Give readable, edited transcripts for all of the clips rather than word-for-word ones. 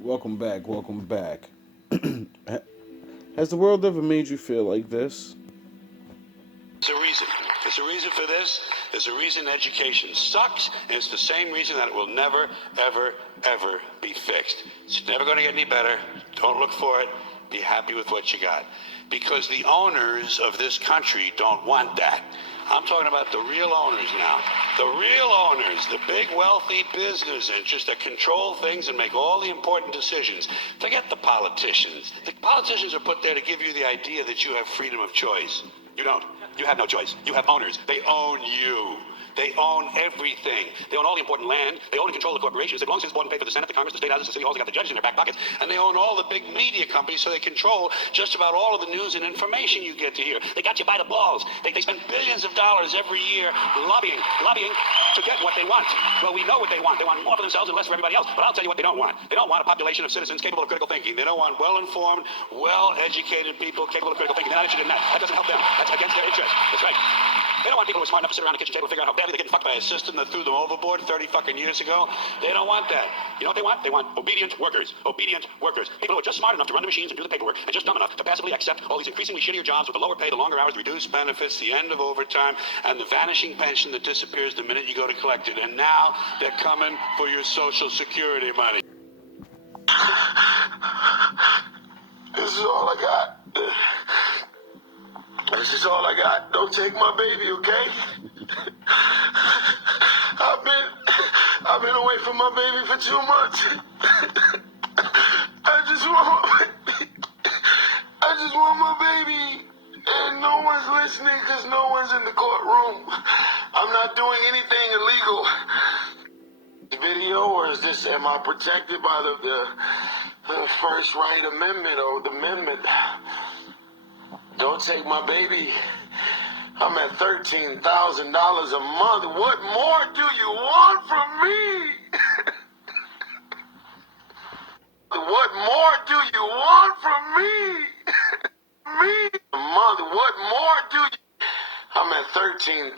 Welcome back. Welcome back. Has the world ever made you feel like this? There's a reason. There's a reason for this. There's a reason education sucks, and it's the same reason that it will never, ever, ever be fixed. It's never going to get any better. Don't look for it. Be happy with what you got. Because the owners of this country don't want that. I'm talking about the real owners now. The real owners, the big wealthy business interests that control things and make all the important decisions. Forget the politicians. The politicians are put there to give you the idea that you have freedom of choice. You don't. You have no choice. You have owners. They own you. They own everything. They own all the important land. They own and control the corporations. They belong to the board and pay for the Senate, the Congress, the state houses, the city halls. They got the judges in their back pockets. And they own all the big media companies, so they control just about all of the news and information you get to hear. They got you by the balls. They spend billions of dollars every year lobbying to get what they want. Well, we know what they want. They want more for themselves and less for everybody else. But I'll tell you what they don't want. They don't want a population of citizens capable of critical thinking. They don't want well-informed, well-educated people capable of critical thinking. They're not interested in that. That doesn't help them. That's against their interest. That's right. They don't want people who are smart enough to sit around the kitchen table and figure out how badly they're getting fucked by a system that threw them overboard 30 fucking years ago. They don't want that. You know what they want? They want obedient workers. Obedient workers. People who are just smart enough to run the machines and do the paperwork and just dumb enough to passively accept all these increasingly shittier jobs with the lower pay, the longer hours, the reduced benefits, the end of overtime, and the vanishing pension that disappears the minute you go to collect it. And now they're coming for your Social Security money. This is all I got. This is all I got. Don't take my baby, okay? I've been away from my baby for 2 months. I just want my baby. And no one's listening because no one's in the courtroom. I'm not doing anything illegal. Video, or is this, am I protected by the First Right Amendment or the amendment? Don't take my baby. I'm at $13,000 a month. What more do you want from me? What more do you want from me? Me a month. What more do you? I'm at $13,000 a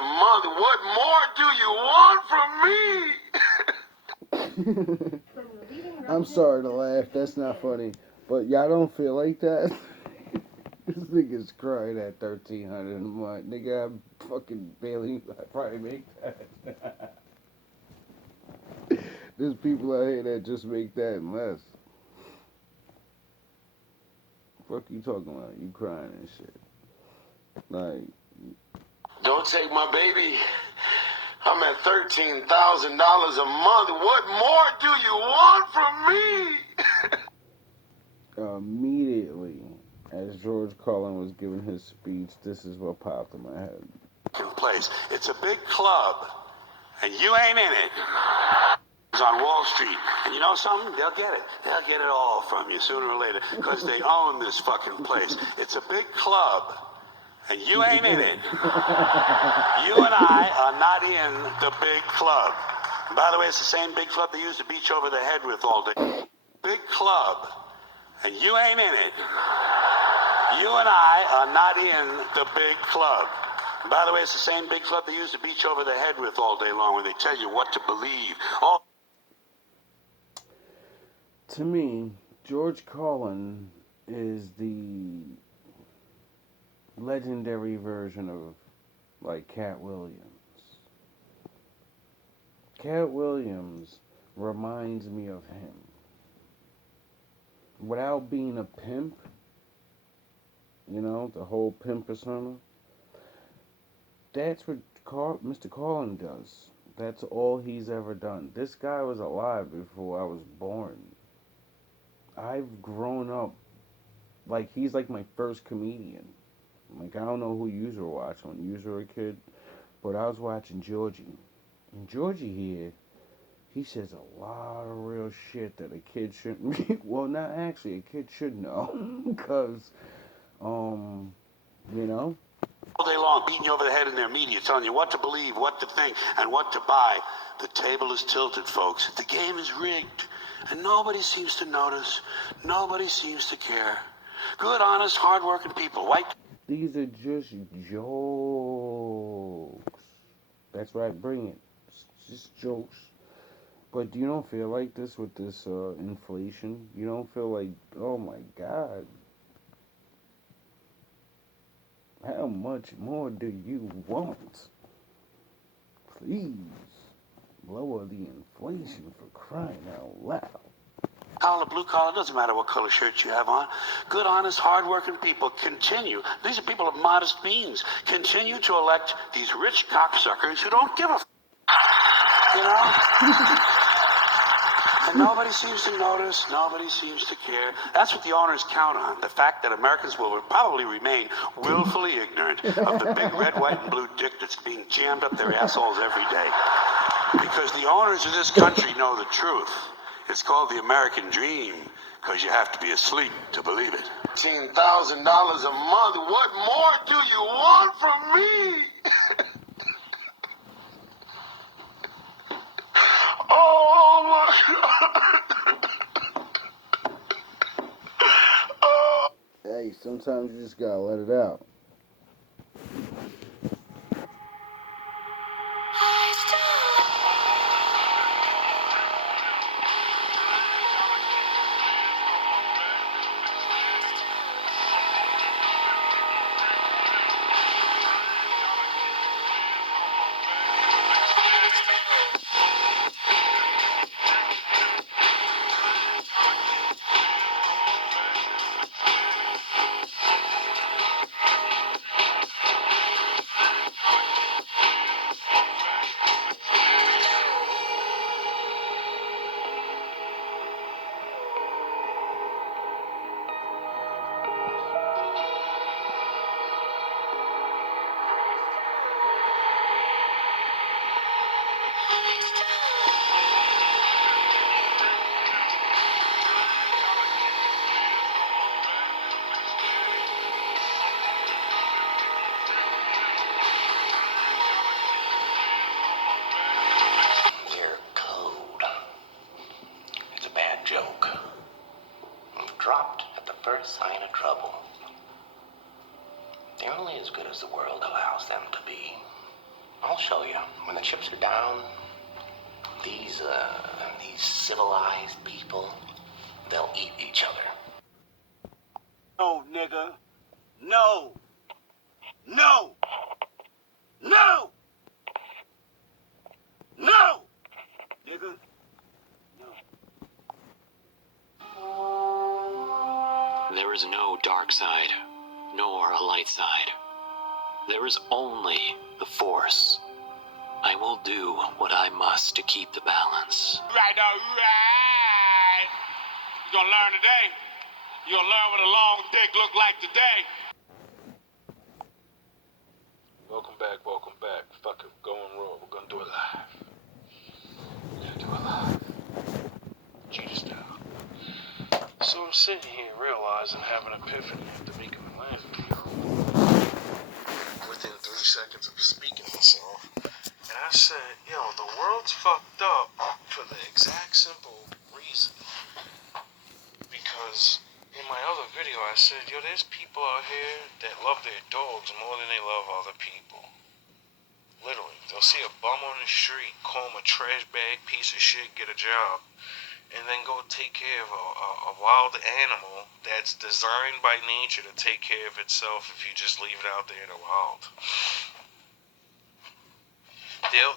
month. What more do you want from me? I'm sorry to laugh. That's not funny. But y'all don't feel like that? This nigga's crying at 1,300 a month. Nigga, I fucking barely probably make that. There's people out here that just make that and less. Fuck you talking about? You crying and shit. Like, don't take my baby. I'm at $13,000 a month. What more do you want from me? Immediately, as George Carlin was giving his speech, this is what popped in my head. Place. It's a big club, and you ain't in it. It's on Wall Street. And you know something? They'll get it. They'll get it all from you sooner or later because they own this fucking place. It's a big club, and you ain't in it. You and I are not in the big club. And by the way, it's the same big club they use to beat you over the head with all day. Big club, and you ain't in it. You and I are not in the big club. And by the way, it's the same big club they use to beat you over the head with all day long when they tell you what to believe. To me, George Carlin is the legendary version of, like, Cat Williams. Cat Williams reminds me of him. Without being a pimp, you know, the whole pimp persona, that's what Mr. Carlin does. That's all he's ever done. This guy was alive before I was born. I've grown up, like, he's like my first comedian. Like, I don't know who you were watching when you were a kid, but I was watching Georgie. And Georgie here, he says a lot of real shit that a kid shouldn't be. Well, not actually, a kid should know. Because, you know. All day long, beating you over the head in their media, telling you what to believe, what to think, and what to buy. The table is tilted, folks. The game is rigged. And nobody seems to notice. Nobody seems to care. Good, honest, hard-working people. White. These are just jokes. That's right, bring it. It's just jokes. But you don't feel like this with this inflation? You don't feel like, oh my God, how much more do you want? Please lower the inflation for crying out loud. Collar, blue collar, doesn't matter what color shirt you have on. Good, honest, hardworking people continue. These are people of modest means. Continue to elect these rich cocksuckers who don't give a you know? And nobody seems to notice. Nobody seems to care. That's what the owners count on. The fact that Americans will probably remain willfully ignorant of the big red, white, and blue dick that's being jammed up their assholes every day. Because the owners of this country know the truth. It's called the American dream, because you have to be asleep to believe it. $10,000 a month. What more do you want from me? Oh my God. Oh. Hey, sometimes you just gotta let it out. Their code. It's a bad joke. Dropped at the first sign of trouble. They're only as good as the world allows them to be. I'll show you. When the chips are down, these civilized people, they'll eat each other. No, nigga. No. No. No. No. Nigga. There is no dark side, nor a light side. There is only the Force. I will do what I must to keep the balance. Right, all right. You're gonna learn today. You're gonna learn what a long dick look like today. Welcome back. Fuck it, going raw. We're gonna do it live. Jesus style. So I'm sitting here realizing, having an epiphany after making the last video. Within 3 seconds of speaking myself. And I said, yo, the world's fucked up for the exact simple reason. Because in my other video I said, yo, there's people out here that love their dogs more than they love other people. Literally, they'll see a bum on the street, call him a trash bag, piece of shit, get a job, and then go take care of a wild animal that's designed by nature to take care of itself if you just leave it out there in the wild.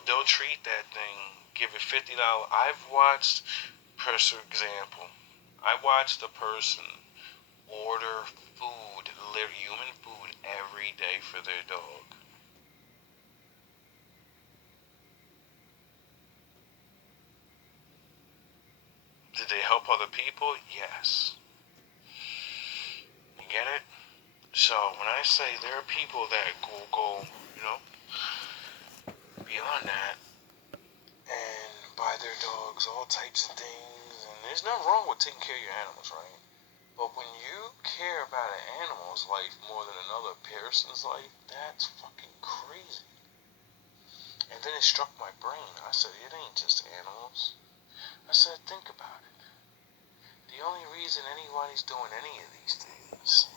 They'll treat that thing, give it $50. I've watched, for example, I watched a person order food, human food, every day for their dog. Did they help other people? Yes. You get it? So when I say there are people that will go, beyond that and buy their dogs all types of things, and there's nothing wrong with taking care of your animals, right? But when you care about an animal's life more than another person's life, that's fucking crazy. And then it struck my brain. I said, it ain't just animals. I said, think about it. The only reason anybody's doing any of these things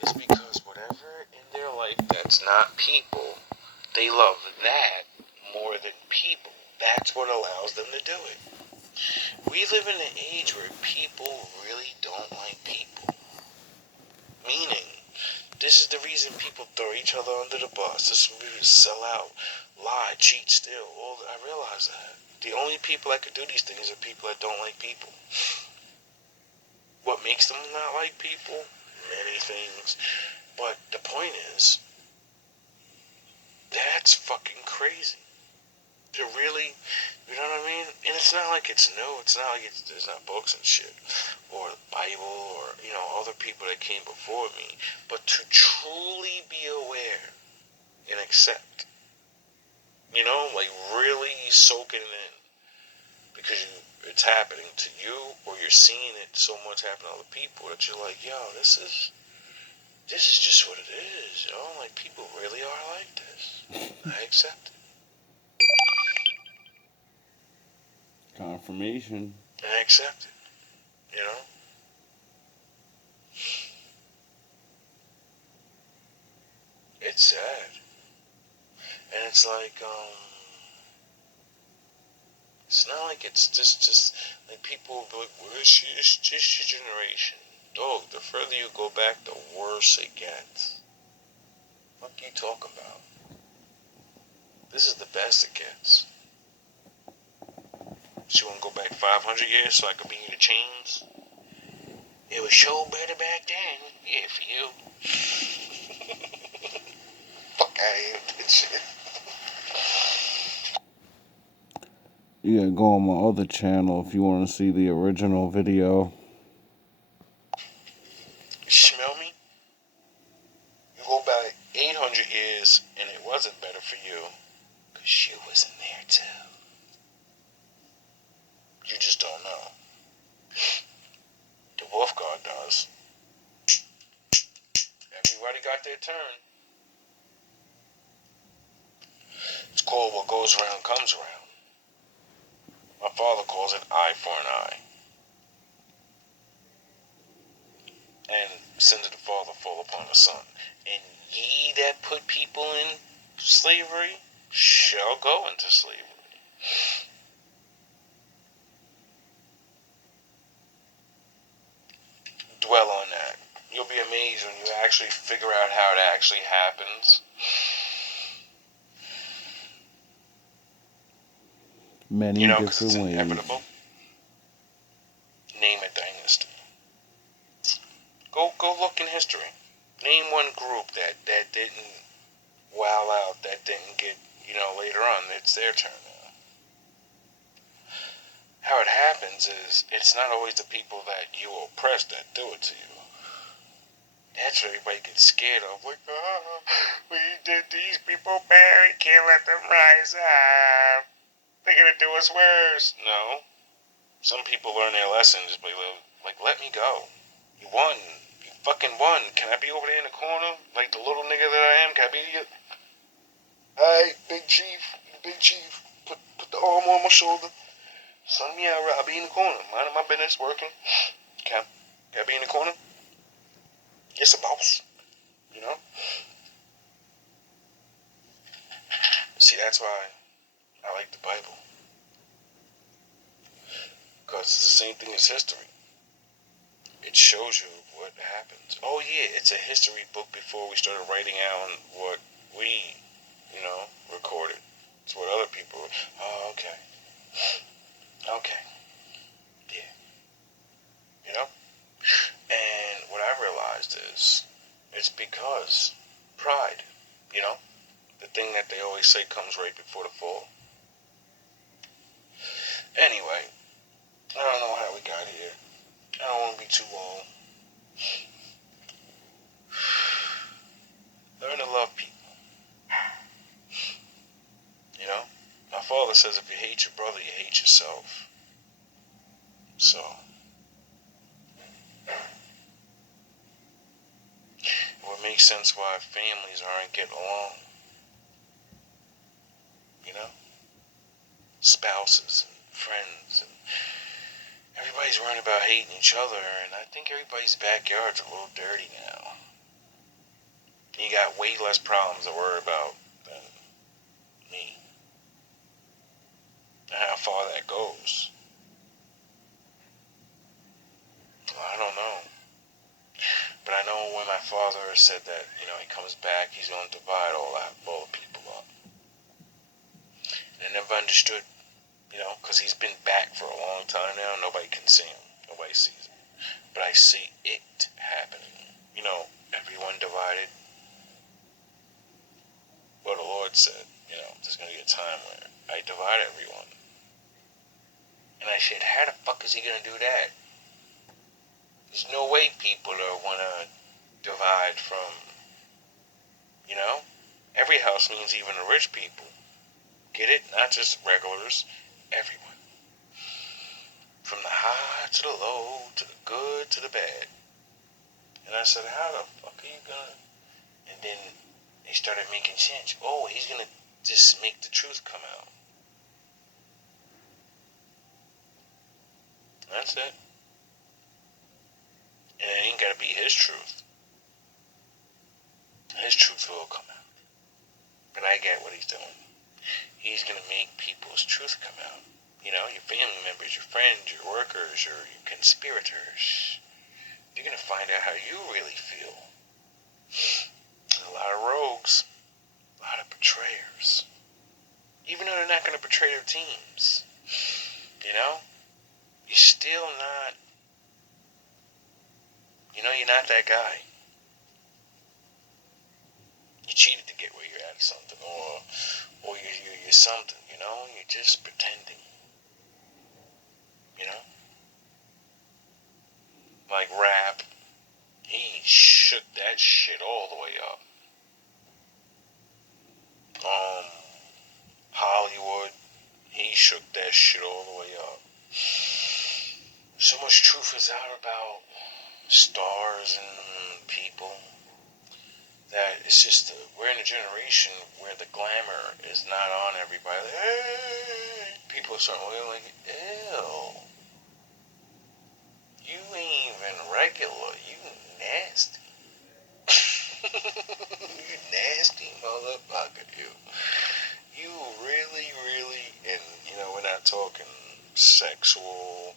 is because whatever in their life that's not people, they love that more than people. That's what allows them to do it. We live in an age where people really don't like people. Meaning, this is the reason people throw each other under the bus. This is when people sell out, lie, cheat, steal. I realize that. The only people that can do these things are people that don't like people. What makes them not like people? Many things. But the point is, that's fucking crazy. To really, you know what I mean? And it's not like it's new. It's not like there's not books and shit. Or the Bible or, other people that came before me. But to truly be aware and accept. Like really soak it in. Because it's happening to you or you're seeing it so much happen to other people that you're like, yo, this is just what it is, like people really are like this. I accept it. Confirmation. I accept it. It's sad. And it's like, it's not like it's just like people will be like, well, it's just your generation. Dog, the further you go back, the worse it gets. What you talking about? This is the best it gets. So you want to go back 500 years so I could be in the chains? It was so better back then. Yeah, for you. Fuck out of here with that shit. You gotta go on my other channel if you want to see the original video. You smell me? You go back 800 years and it wasn't better for you. Because you wasn't there too. You just don't know. The wolf guard does. Everybody got their turn. It's called what goes around comes around. My father calls it eye for an eye. And sins of the father fall upon the son. And ye that put people in slavery shall go into slavery. Dwell on that. You'll be amazed when you actually figure out how it actually happens. Many Because it's different inevitable. ways. Name a dynasty. Go look in history. Name one group that didn't wow out, that didn't get, later on, it's their turn now. How it happens is, it's not always the people that you oppress that do it to you. That's what everybody gets scared of. Like, we did these people bad, we can't let them rise up. They're gonna do us worse. No. Some people learn their lessons, but like, let me go. You won. You fucking won. Can I be over there in the corner? Like the little nigga that I am? Can I be here? Alright, big chief. Put the arm on my shoulder. Send me out. I'll be in the corner. Minding my business, working. Can I be in the corner? Yes, a boss. See, that's why I like the Bible. Because it's the same thing as history. It shows you what happens. Oh yeah, it's a history book before we started writing out what we, recorded. It's what other people. Oh, okay. Okay. Yeah. And what I realized is, it's because pride. The thing that they always say comes right before the fall. Anyway, I don't know how we got here. I don't want to be too long. Learn to love people. My father says if you hate your brother, you hate yourself. So, it would make sense why families aren't getting along. Spouses and friends and everybody's worrying about hating each other, and I think everybody's backyard's a little dirty now. You got way less problems to worry about than me. And how far that goes. father said that, he comes back, he's going to divide all the people up. And I never understood, because he's been back for a long time now. Nobody can see him. Nobody sees him. But I see it happening. Everyone divided. Well, the Lord said, there's going to be a time where I divide everyone. And I said, how the fuck is he going to do that? There's no way people are want to divide from, every house means even the rich people. Get it? Not just regulars. Everyone. From the high to the low, to the good to the bad. And I said, how the fuck are you going to? And then they started making sense. Oh, he's going to just make the truth come out. That's it. And it ain't got to be his truth. His truth will come out. But I get what he's doing. He's going to make people's truth come out. Your family members, your friends, your workers, or your conspirators. You're going to find out how you really feel. A lot of rogues. A lot of betrayers. Even though they're not going to betray their teams. You're still not, you're not that guy. You cheated to get where you're at or something, or you're something, you're just pretending, like rap, he shook that shit all the way up. Hollywood, he shook that shit all the way up. So much truth is out about stars and people that it's just we're in a generation where the glamour is not on everybody. Like, hey, people are starting to look like, ew, you ain't even regular, you nasty. You nasty motherfucker, you really, really, and we're not talking sexual,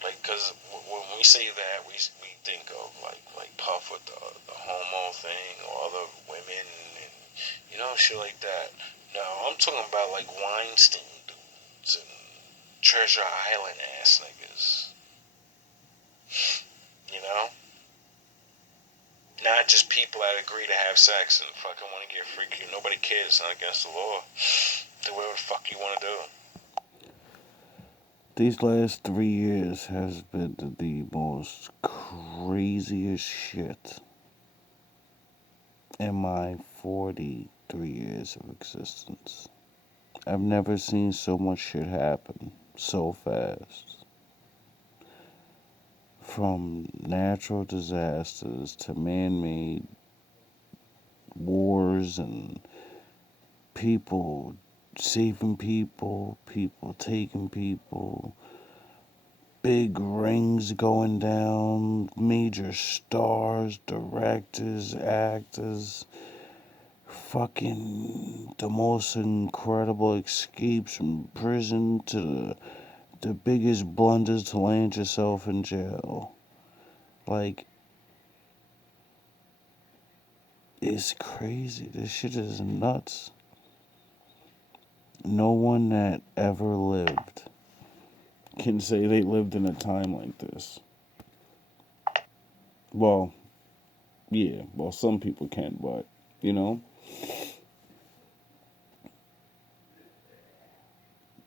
because when we say that, we think of like Puff with the homo thing, or other women, and shit like that. No, I'm talking about like Weinstein dudes and Treasure Island ass niggas. Not just people that agree to have sex and fucking want to get freaky. Nobody cares. It's not against the law. Do whatever the fuck you want to do. These last 3 years has been the most craziest shit in my 43 years of existence. I've never seen so much shit happen so fast. From natural disasters to man-made wars and people saving people, people taking people, big rings going down, major stars, directors, actors, fucking the most incredible escapes from prison to the biggest blunders to land yourself in jail. Like, it's crazy. This shit is nuts. No one that ever lived can say they lived in a time like this. Well, yeah, some people can, but,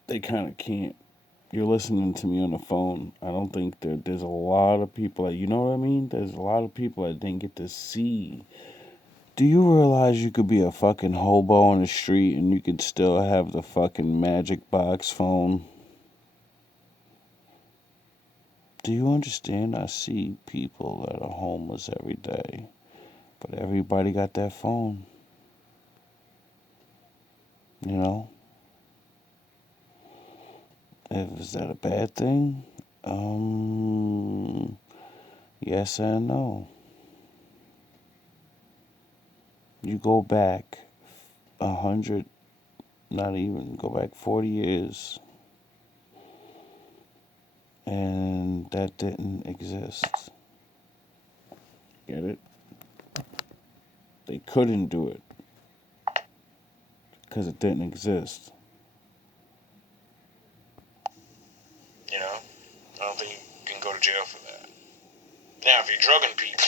they kind of can't. You're listening to me on the phone. I don't think there's a lot of people that, you know what I mean? There's a lot of people that didn't get to see. Do you realize you could be a fucking hobo on the street and you could still have the fucking magic box phone? Do you understand? I see people that are homeless every day, but everybody got that phone. Is that a bad thing? Yes and no. You go back 100, not even, go back 40 years, and that didn't exist. Get it? They couldn't do it because it didn't exist. You know? I don't think you can go to jail for that. Now, if you're drugging people,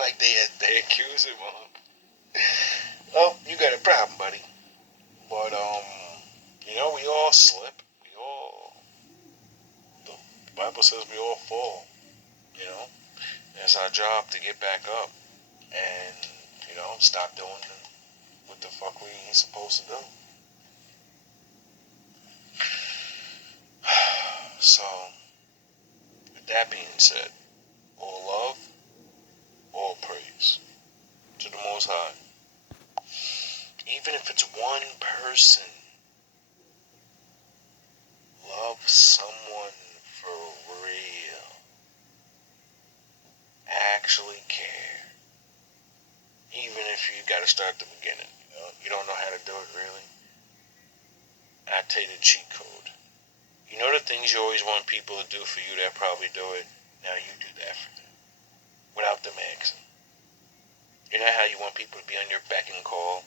like they accuse him of, oh, you got a problem, buddy. But, we all slip. The Bible says we all fall, you know? And it's our job to get back up and, stop doing what the fuck we ain't supposed to do. So, with that being said, all love, all praise to the Most High. Even if it's one person, love someone for real. Actually care. Even if you gotta start at the beginning. You don't know how to do it really. I tell you the cheat code. You know the things you always want people to do for you that probably do it. Now you do that for them. Without them asking. You know how you want people to be on your beck and call?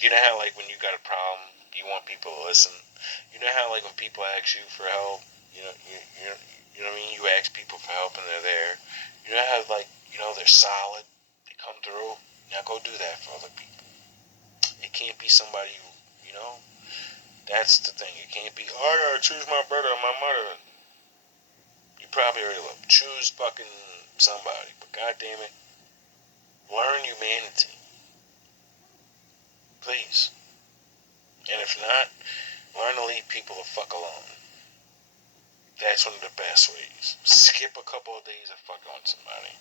You know how, like, when you got a problem, you want people to listen? You know how, like, when people ask you for help, you know what I mean? You ask people for help and they're there. You know how, like, they're solid? They come through? Now go do that for other people. It can't be somebody who, that's the thing. It can't be, oh, I gotta choose my brother or my mother. You probably already love. Choose fucking somebody. But goddamn it, learn humanity. Please. And if not, learn to leave people the fuck alone. That's one of the best ways. Skip a couple of days and fuck on somebody.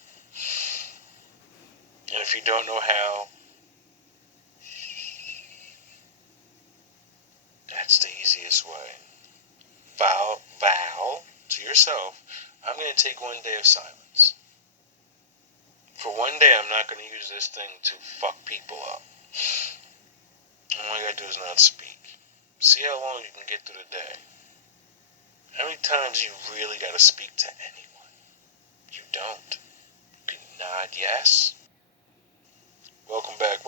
And if you don't know how, that's the easiest way. Vow to yourself, I'm going to take one day of silence. For one day, I'm not going to use this thing to fuck people up. All I got to do is not speak. See how long you can get through the day. How many times you really got to speak to anyone? You don't. You can nod yes. Welcome back.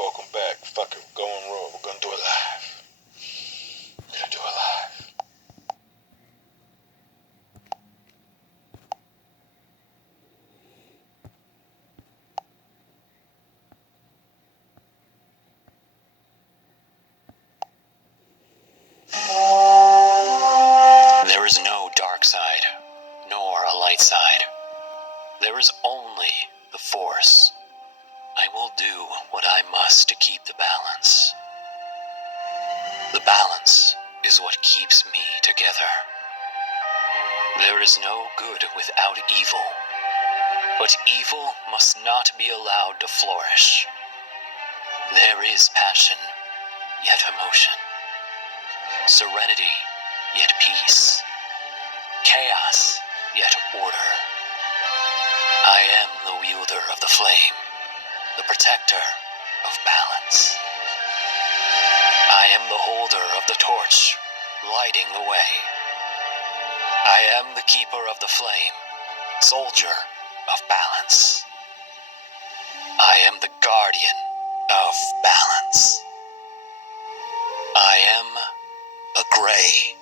Fuck it, we're going raw. We're going to do it live. There is no dark side, nor a light side. There is only the Force. I will do what I must to keep the balance. The balance is what keeps me together. There is no good without evil, but evil must not be allowed to flourish. There is passion, yet emotion. Serenity, yet peace. Chaos, yet order. I am the wielder of the flame, the protector of balance. I am the holder of the torch, lighting the way. I am the keeper of the flame, soldier of balance. I am the guardian of balance. I am a gray